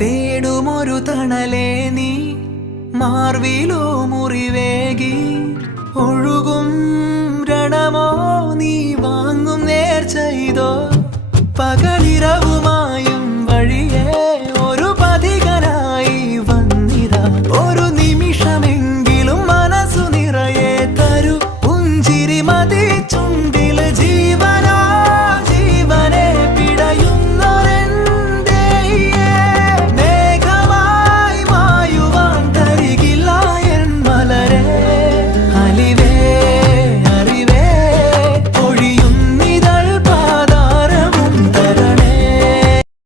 തേടുമൊരു തണലേ നീ മാർവിലോ മുറിവേകി ഒഴുകും രണമോ നീ വാങ്ങും നേർച്ചയിതോ പകലിരവുമാ